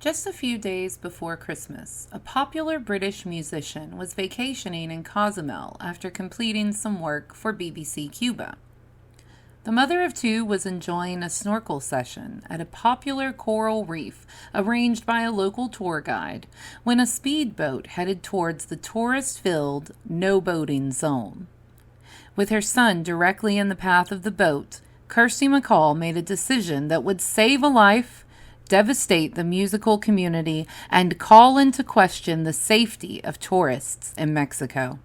Just a few days before Christmas, a popular British musician was vacationing in Cozumel after completing some work for BBC Cuba. The mother of two was enjoying a snorkel session at a popular coral reef arranged by a local tour guide when a speedboat headed towards the tourist-filled no-boating zone. With her son directly in the path of the boat, Kirsty MacColl made a decision that would save a life, devastate the musical community, and call into question the safety of tourists in Mexico.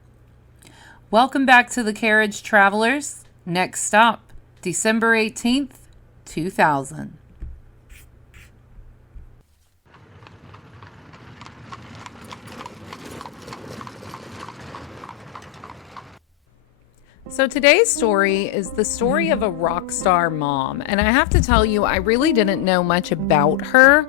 Welcome back to the Carriage, travelers. Next stop, December 18th, 2000. So today's story is the story of a rock star mom, and I have to tell you, I really didn't know much about her.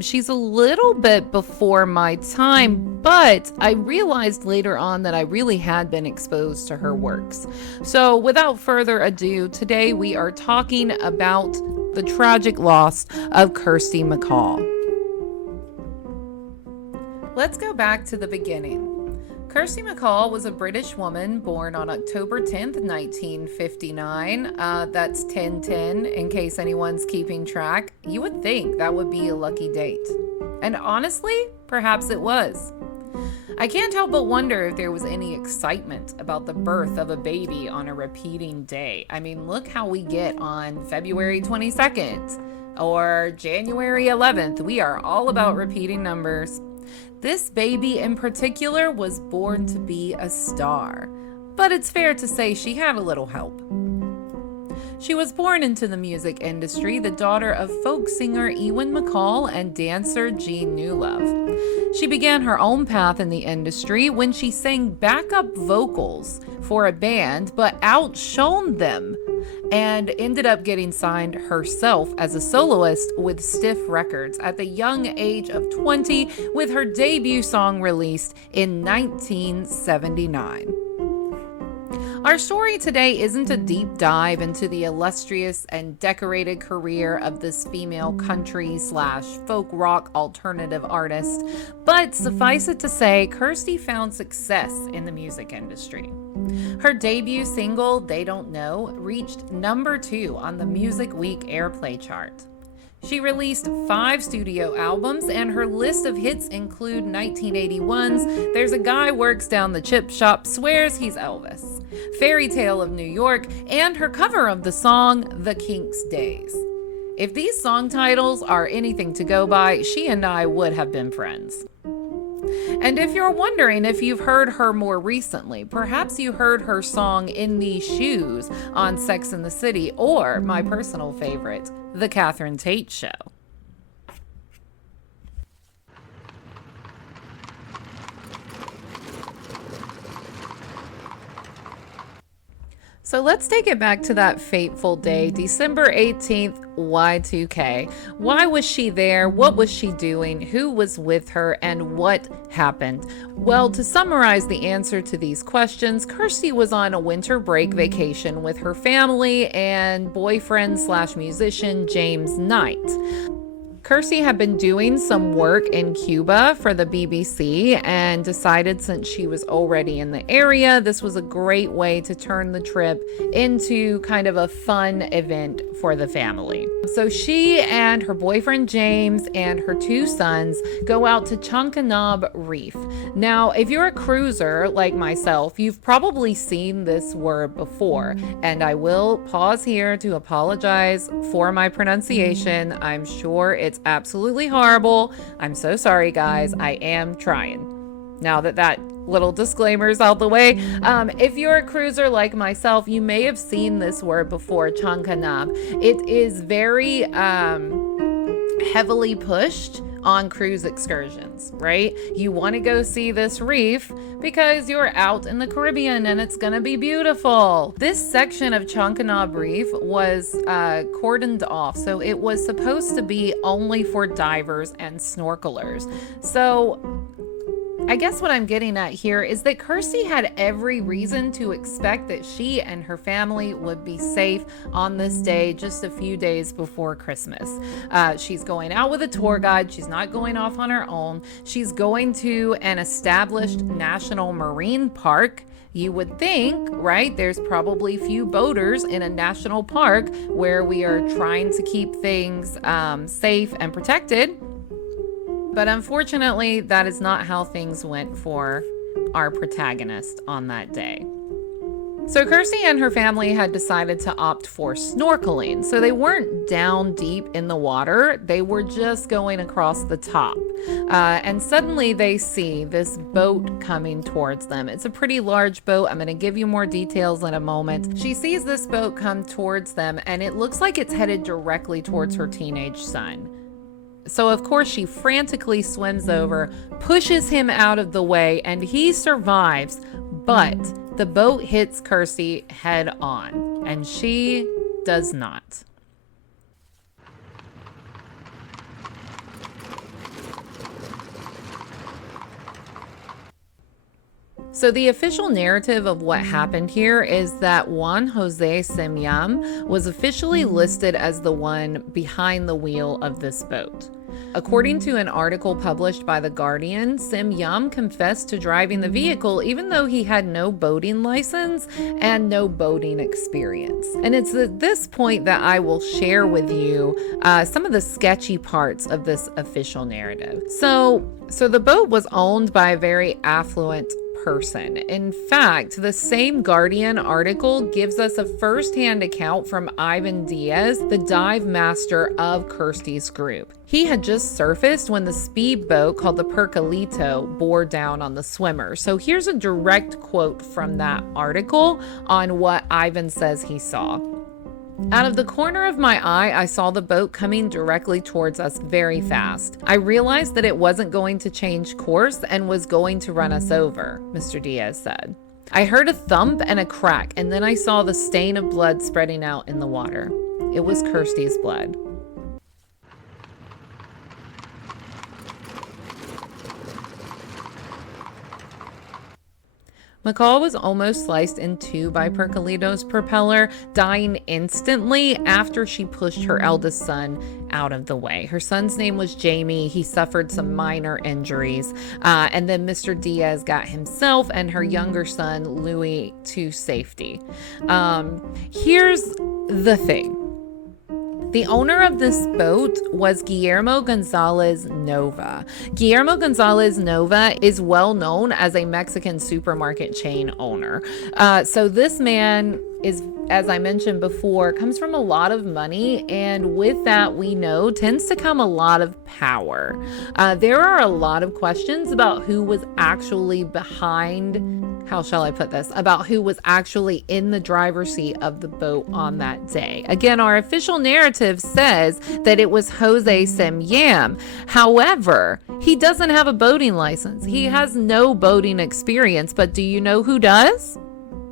She's a little bit before my time, but I realized later on that I really had been exposed to her works. So without further ado, today we are talking about the tragic loss of Kirsty MacColl. Let's go back to the beginning. Kirsty MacColl was a British woman born on October 10th, 1959. That's 1010 in case anyone's keeping track. You would think that would be a lucky date. And honestly, perhaps it was. I can't help but wonder if there was any excitement about the birth of a baby on a repeating day. I mean, look how we get on February 22nd or January 11th. We are all about repeating numbers. This baby in particular was born to be a star, but it's fair to say she had a little help. She was born into the music industry, the daughter of folk singer Ewan MacColl and dancer Jean Newlove. She began her own path in the industry when she sang backup vocals for a band, but outshone them and ended up getting signed herself as a soloist with Stiff Records at the young age of 20, with her debut song released in 1979. Our story today isn't a deep dive into the illustrious and decorated career of this female country/folk rock alternative artist, but suffice it to say, Kirsty found success in the music industry. Her debut single, They Don't Know, reached number 2 on the Music Week airplay chart. She released 5 studio albums, and her list of hits include 1981's There's a Guy Works Down the Chip Shop, Swears He's Elvis, Fairy Tale of New York, and her cover of the song The Kinks' Days. If these song titles are anything to go by, she and I would have been friends. And if you're wondering if you've heard her more recently, perhaps you heard her song In These Shoes on Sex and the City, or my personal favorite, The Catherine Tate Show. So let's take it back to that fateful day, December 18th, Y2K. Why was she there? What was she doing? Who was with her? And what happened? Well, to summarize the answer to these questions, Kirsty was on a winter break vacation with her family and boyfriend/musician James Knight. Kirsty had been doing some work in Cuba for the BBC and decided, since she was already in the area, this was a great way to turn the trip into kind of a fun event for the family. So she and her boyfriend James and her 2 sons go out to Chunkanab Reef. Now, if you're a cruiser like myself, you've probably seen this word before, and I will pause here to apologize for my pronunciation. I'm sure it's absolutely horrible. I'm so sorry, guys. I am trying. Now that little disclaimer is out the way, if you're a cruiser like myself, you may have seen this word before, Chunkanab. It is very heavily pushed on cruise excursions, right? You want to go see this reef because you're out in the Caribbean and it's gonna be beautiful. This section of Chunkanab Reef was cordoned off, so it was supposed to be only for divers and snorkelers. So I guess what I'm getting at here is that Kirsty had every reason to expect that she and her family would be safe on this day, just a few days before Christmas. She's going out with a tour guide. She's not going off on her own. She's going to an established national marine park. You would think, right, there's probably few boaters in a national park where we are trying to keep things safe and protected. But unfortunately, that is not how things went for our protagonist on that day. So Kirsty and her family had decided to opt for snorkeling. So they weren't down deep in the water. They were just going across the top. And suddenly they see this boat coming towards them. It's a pretty large boat. I'm going to give you more details in a moment. She sees this boat come towards them, and it looks like it's headed directly towards her teenage son. So of course she frantically swims over, pushes him out of the way, and he survives, but the boat hits Kirsty head on, and she does not. So the official narrative of what happened here is that Juan Jose Cem Yam was officially listed as the one behind the wheel of this boat. According to an article published by The Guardian, Cem Yam confessed to driving the vehicle even though he had no boating license and no boating experience. And it's at this point that I will share with you some of the sketchy parts of this official narrative. So the boat was owned by a very affluent person. In fact, the same Guardian article gives us a first-hand account from Ivan Diaz, the dive master of Kirsty's group. He had just surfaced when the speedboat called the Percolito bore down on the swimmer. So here's a direct quote from that article on what Ivan says he saw. Out of the corner of my eye, I saw the boat coming directly towards us very fast. I realized that it wasn't going to change course and was going to run us over, Mr. Diaz said. I heard a thump and a crack, and then I saw the stain of blood spreading out in the water. It was Kirsty's blood. MacColl was almost sliced in two by Percolito's propeller, dying instantly after she pushed her eldest son out of the way. Her son's name was Jamie. He suffered some minor injuries. And then Mr. Diaz got himself and her younger son, Louis, to safety. Here's the thing. The owner of this boat was Guillermo Gonzalez Nova. Guillermo Gonzalez Nova is well known as a Mexican supermarket chain owner. So this man is, as I mentioned before, comes from a lot of money, and with that, we know, tends to come a lot of power. There are a lot of questions about who was actually behind, how shall I put this, about who was actually in the driver's seat of the boat on that day. Again, our official narrative says that it was Jose Cem Yam. However, he doesn't have a boating license. He has no boating experience, but do you know who does?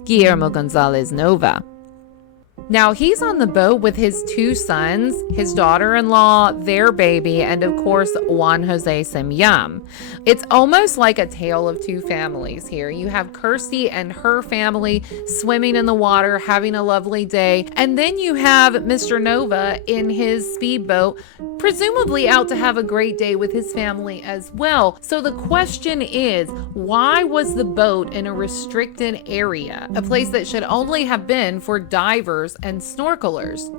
Guillermo Gonzalez Nova. Now, he's on the boat with his two sons, his daughter-in-law, their baby, and of course, Juan Jose Cem Yam. It's almost like a tale of two families here. You have Kirsty and her family swimming in the water, having a lovely day, and then you have Mr. Nova in his speedboat, presumably out to have a great day with his family as well. So the question is, why was the boat in a restricted area, a place that should only have been for divers and snorkelers?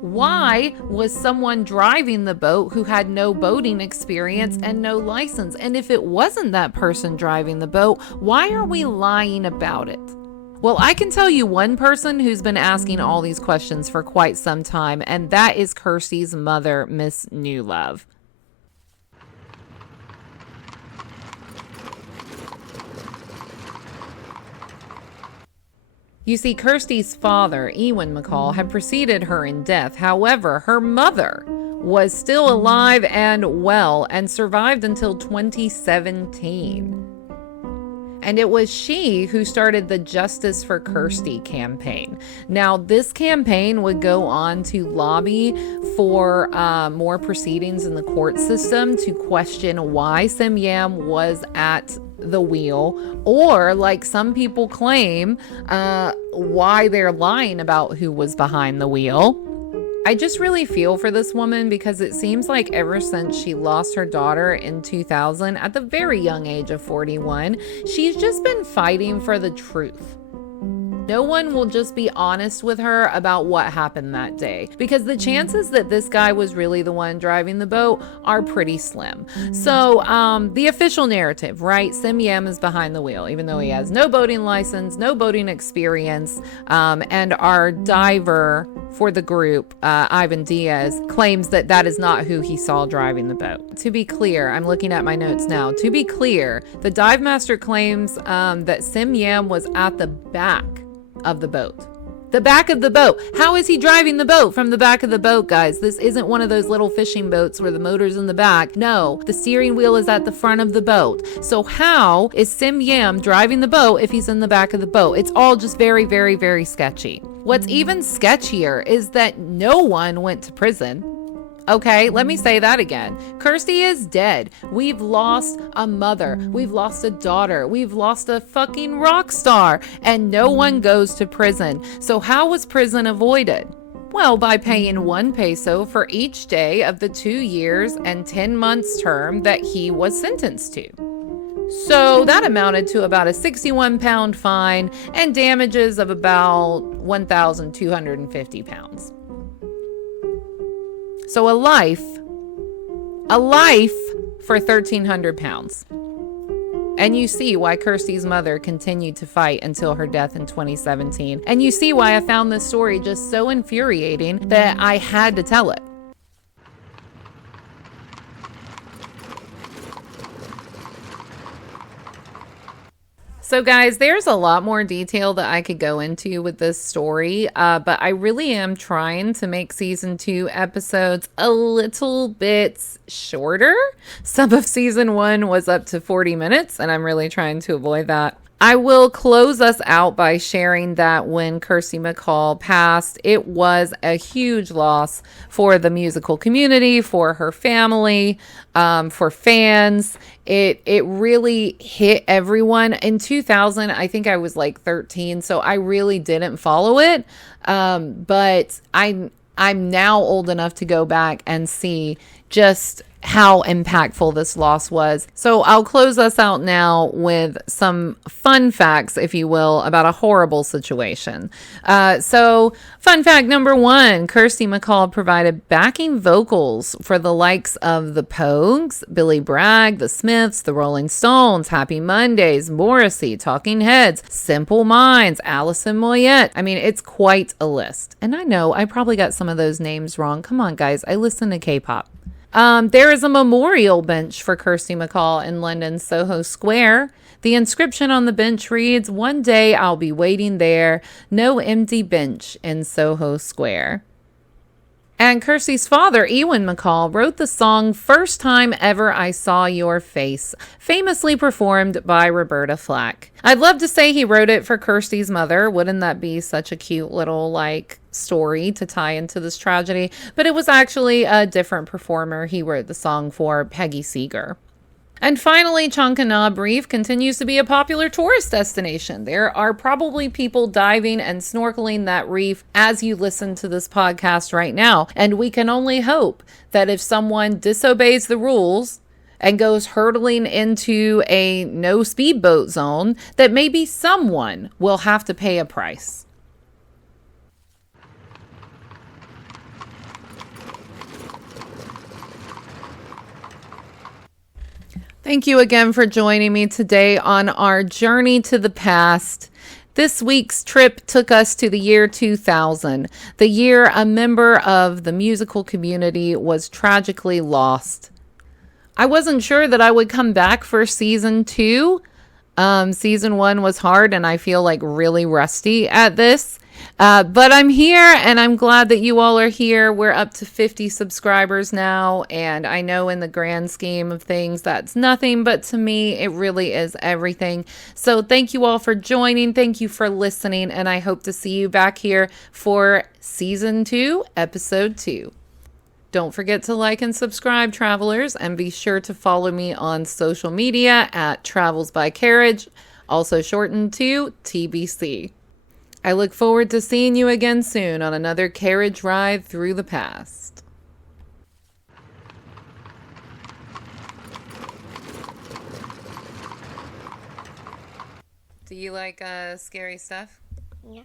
Why was someone driving the boat who had no boating experience and no license? And if it wasn't that person driving the boat, why are we lying about it? Well, I can tell you one person who's been asking all these questions for quite some time, and that is Kirsty's mother, Miss Newlove. You see, Kirsty's father, Ewan MacColl, had preceded her in death. However, her mother was still alive and well and survived until 2017. And it was she who started the Justice for Kirsty campaign. Now, this campaign would go on to lobby for more proceedings in the court system to question why Cem Yam was at the wheel, or like some people claim, why they're lying about who was behind the wheel. I just really feel for this woman because it seems like ever since she lost her daughter in 2000 at the very young age of 41, she's just been fighting for the truth. No one will just be honest with her about what happened that day, because the chances that this guy was really the one driving the boat are pretty slim. So the official narrative, right? Cem Yam is behind the wheel, even though he has no boating license, no boating experience, and our diver for the group, Ivan Diaz, claims that that is not who he saw driving the boat. To be clear, I'm looking at my notes now. To be clear, the dive master claims that Cem Yam was at the back of the boat. The back of the boat. How is he driving the boat from the back of the boat, guys? This isn't one of those little fishing boats where the motor's in the back. No, the steering wheel is at the front of the boat. So how is Cem Yam driving the boat if he's in the back of the boat? It's all just very, very, very sketchy. What's even sketchier is that no one went to prison. Okay, let me say that again. Kirsty is dead. We've lost a mother. We've lost a daughter. We've lost a fucking rock star. And no one goes to prison. So how was prison avoided? Well, by paying 1 peso for each day of the 2 years and 10 months term that he was sentenced to. So that amounted to about a 61-pound fine and damages of about 1,250 pounds. So a life for 1,300 pounds. And you see why Kirsty's mother continued to fight until her death in 2017. And you see why I found this story just so infuriating that I had to tell it. So guys, there's a lot more detail that I could go into with this story, but I really am trying to make season 2 episodes a little bit shorter. Some of season 1 was up to 40 minutes, and I'm really trying to avoid that. I will close us out by sharing that when Kirsty MacColl passed, it was a huge loss for the musical community, for her family, for fans. It really hit everyone. In 2000, I think I was like 13, so I really didn't follow it. But I'm now old enough to go back and see just how impactful this loss was. So I'll close us out now with some fun facts, if you will, about a horrible situation. So fun fact number 1, Kirsty MacColl provided backing vocals for the likes of the Pogues, Billy Bragg, the Smiths, the Rolling Stones, Happy Mondays, Morrissey, Talking Heads, Simple Minds, Alison Moyet. I mean, it's quite a list. And I know I probably got some of those names wrong. Come on, guys. I listen to K-pop. There is a memorial bench for Kirsty MacColl in London's Soho Square. The inscription on the bench reads, "One day I'll be waiting there, no empty bench in Soho Square." And Kirsty's father, Ewan MacColl, wrote the song First Time Ever I Saw Your Face, famously performed by Roberta Flack. I'd love to say he wrote it for Kirsty's mother. Wouldn't that be such a cute little, story to tie into this tragedy? But it was actually a different performer he wrote the song for, Peggy Seeger. And finally, Chankanaab Reef continues to be a popular tourist destination. There are probably people diving and snorkeling that reef as you listen to this podcast right now. And we can only hope that if someone disobeys the rules and goes hurtling into a no speedboat zone, that maybe someone will have to pay a price. Thank you again for joining me today on our journey to the past. This week's trip took us to the year 2000, the year a member of the musical community was tragically lost. I wasn't sure that I would come back for season 2. Season 1 was hard and I feel really rusty at this. But I'm here and I'm glad that you all are here. We're up to 50 subscribers now. And I know in the grand scheme of things, that's nothing. But to me, it really is everything. So thank you all for joining. Thank you for listening. And I hope to see you back here for season 2, episode 2. Don't forget to like and subscribe, travelers, and be sure to follow me on social media at Travels by Carriage, also shortened to TBC. I look forward to seeing you again soon on another carriage ride through the past. Do you like scary stuff? Yeah.